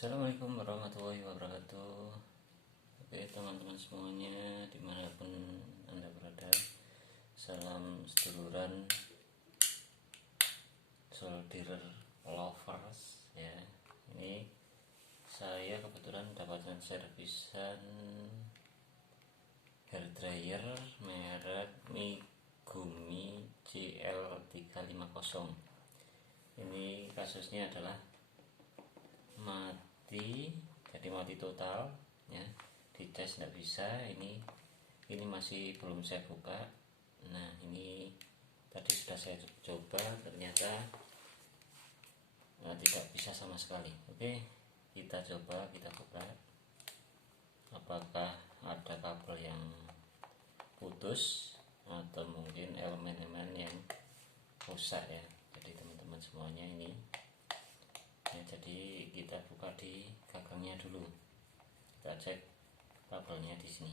Assalamualaikum warahmatullahi wabarakatuh. Oke teman-teman semuanya dimanapun Anda berada, salam seduluran soldier lovers ya. Ini saya kebetulan dapatkan servisan hair dryer merek Megumi CL350. Ini kasusnya adalah mati, jadi mati total ya, dites tidak bisa. Ini masih belum saya buka. Nah ini tadi sudah saya coba, ternyata tidak bisa sama sekali. Oke, kita coba, kita buka apakah ada kabel yang putus atau mungkin elemen-elemen yang rusak ya. Jadi teman-teman semuanya ini ya, jadi kita buka di gagangnya dulu, kita cek kabelnya di sini.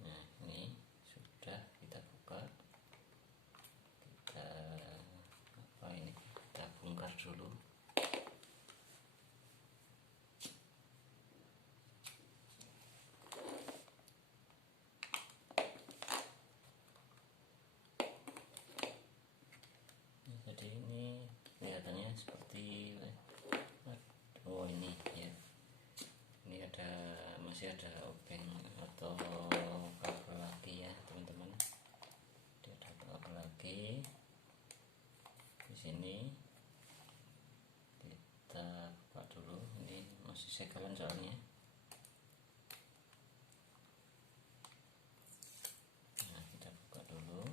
Nah ini sudah kita buka, kita bongkar dulu. Jadi ini kelihatannya seperti ini ya, ini masih ada obeng atau kabel lagi ya teman-teman. Dia ada kabel lagi di sini, kita buka dulu. Ini masih segelan soalnya. Nah kita buka dulu.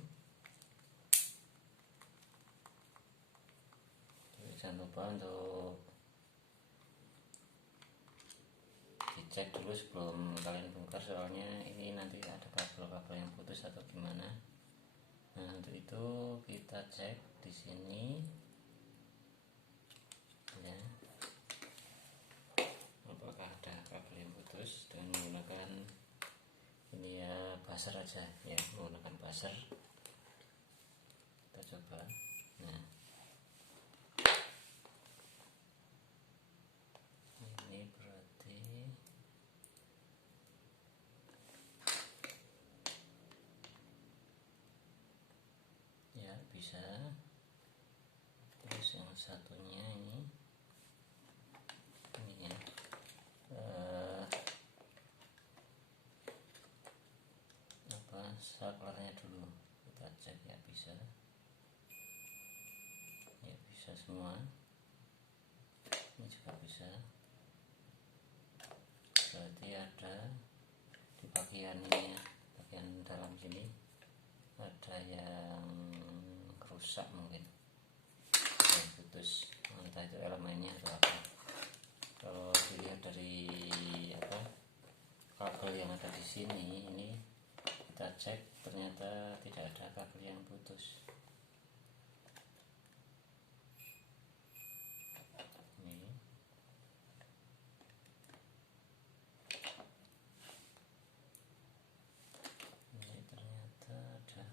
Jangan lupa untuk dicek dulu sebelum kalian bongkar, soalnya ini nanti ada kabel-kabel yang putus atau gimana. Nah untuk itu kita cek di sini ya, apakah ada kabel yang putus dengan menggunakan ini ya, buzzer aja ya, menggunakan buzzer. Kita coba. Nah ini berarti ya bisa. Terus yang satunya ini ya, saklarnya dulu kita cek ya, bisa ya, bisa semua. Ini juga bisa. Berarti ada di bagian ini ya, bagian dalam sini ada yang rusak, mungkin yang putus, entah itu elemennya atau apa. Kalau dilihat dari kabel yang ada di sini, ini kita cek ternyata tidak ada kabel yang putus. Ini ternyata ada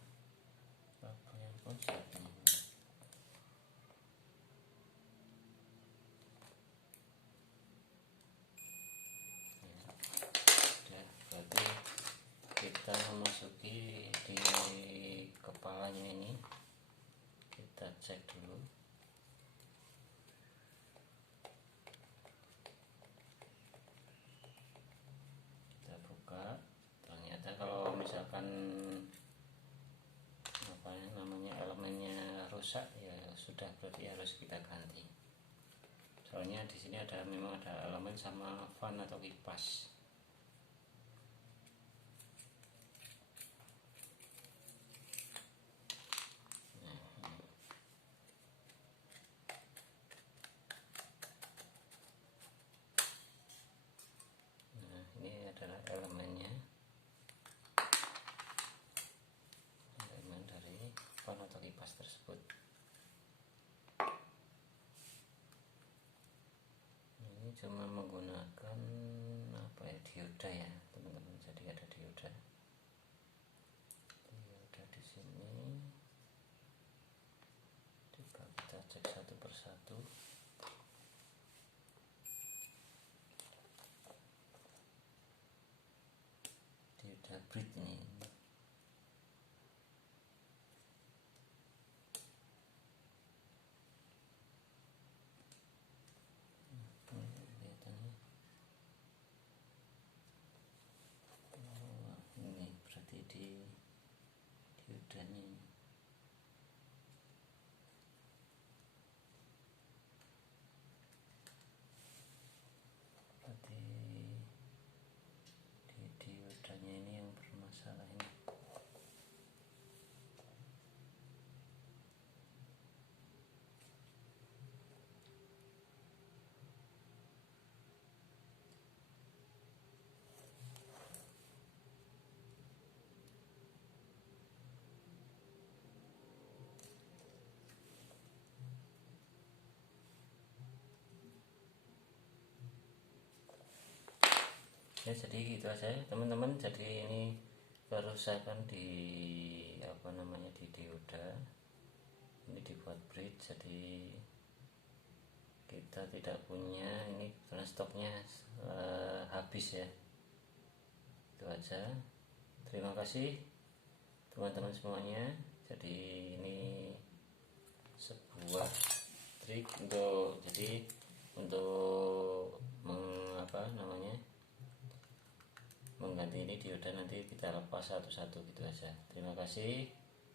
kabel yang putus. Berarti kita memasuki di kepalanya ini, kita cek dulu. Kita buka, ternyata kalau misalkan elemennya rusak ya sudah, berarti harus kita ganti. Soalnya di sini memang ada elemen sama fan atau kipas. Nah ini adalah elemennya, elemen dari fan atau kipas tersebut. Ini cuma menggunakan dioda ya teman-teman, jadi ada dioda. dioda bridge ini. Ini berarti diodanya. Berarti diodanya ini yang bermasalah ini. Ya, jadi gitu aja teman-teman. Jadi ini kerusakan di di dioda ini dibuat bridge, jadi kita tidak punya ini karena stoknya habis ya. Itu aja, terima kasih teman-teman semuanya. Jadi ini sebuah trik untuk mengganti ini dioda, nanti kita lepas satu-satu gitu aja. Terima kasih,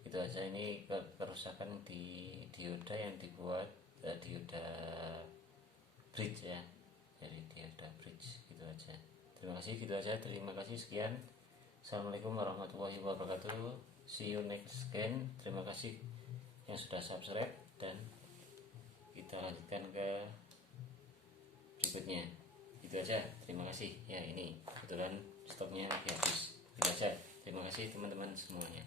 itu aja. Ini kerusakan di dioda yang dibuat dioda bridge ya, jadi dioda bridge gitu aja. Terima kasih, gitu aja. Terima kasih, sekian. Assalamualaikum warahmatullahi wabarakatuh. See you next scan. Terima kasih yang sudah subscribe, dan kita lanjutkan ke berikutnya. Itu aja, terima kasih ya. Ini kebetulan stoknya lagi habis. Itu aja, terima kasih teman-teman semuanya.